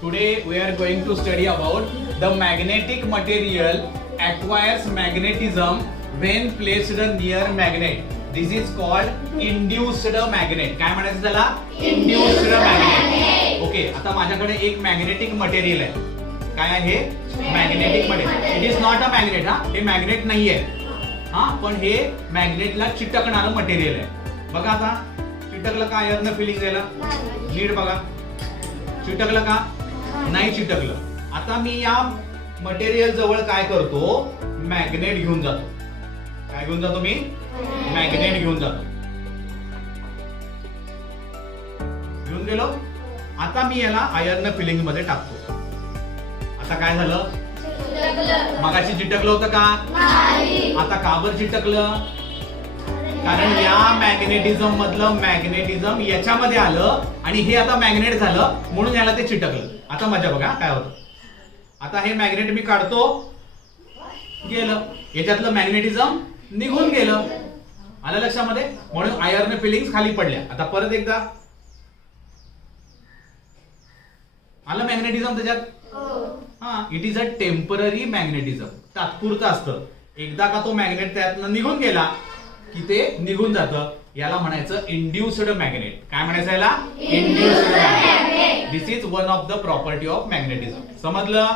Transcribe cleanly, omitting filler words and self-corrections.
Today we are going to study about the magnetic material acquires magnetism when placed near magnet. This is called induced magnet. काय म्हणायचं त्याला? Induced magnet. Okay, आता माझ्याकडे एक magnetic material आहे. काय आहे? Magnetic material. It is not a magnet. हा, हे मॅग्नेट नाहीये. हा, पण हे मॅग्नेटला चिटकणारं मटेरियल आहे. बघा आता चिटकलं का आयर्न फिलिंग द्यायला? नीट बघा. चिटकलं का? नाही चिटकलं. आता मी या मटेरियल जवळ काय करतो? मॅग्नेट घेऊन जातो. काय घेऊन जातो मी? मॅग्नेट घेऊन जातो. घेऊन गेलो. आता मी याला आयर्न फिलिंग मध्ये टाकतो. आता काय झालं? मगाशी चिटकलं होतं का? आता का बरं चिटकलं? कारण या मॅग्नेटिझम मधलं मॅग्नेटिझम याच्यामध्ये आलं आणि हे आता मॅग्नेट झालं म्हणून याला ते चिटकलं. आता मजा बघा काय होतं. आता हे मॅग्नेट मी काढतो, गेलं. याच्यातलं मॅग्नेटिझम निघून गेलं. आलं लक्षामध्ये? म्हणून आयर्न फिलिंग्स खाली पडल्या. आता परत एकदा आलं मॅग्नेटिझम त्याच्यात. हा, it is a temporary magnetism. तात्पुरतं असतं. एकदा का तो मॅग्नेट त्यातनं निघून गेला की ते निघून जातं. याला म्हणायचं इंड्युस्ड मॅग्नेट. काय म्हणायचं याला? Induced magnet. This is one of the property of magnetism. समजलं?